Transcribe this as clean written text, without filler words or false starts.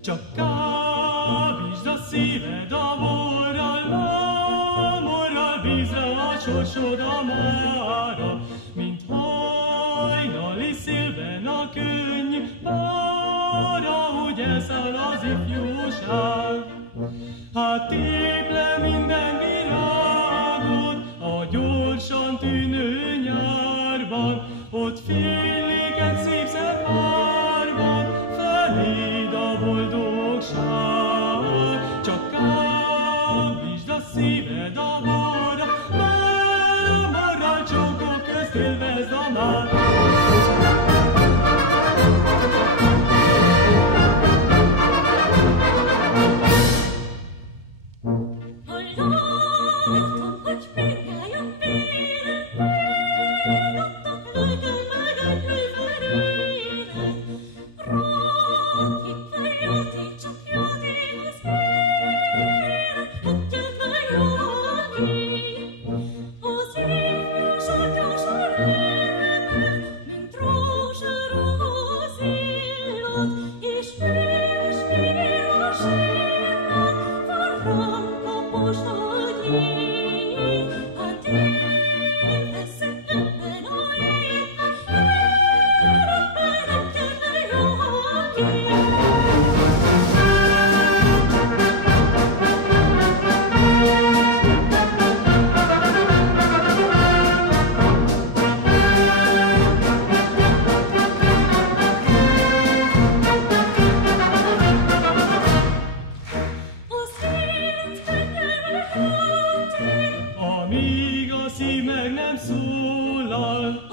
Csak kábítsd a szíved a morral bízza a sorsod a mára, mint hajnali szélben a könnyű bára, hogy elszáll az ifjúság. Hát tép le minden virágot a gyorsan tűnő nyárban, ott félig egy szép szebb árban, feléd a boldogság. Csak kábítsd a szíved a marral csókok közt élvezd a már. Amíg a szív meg nem szólal,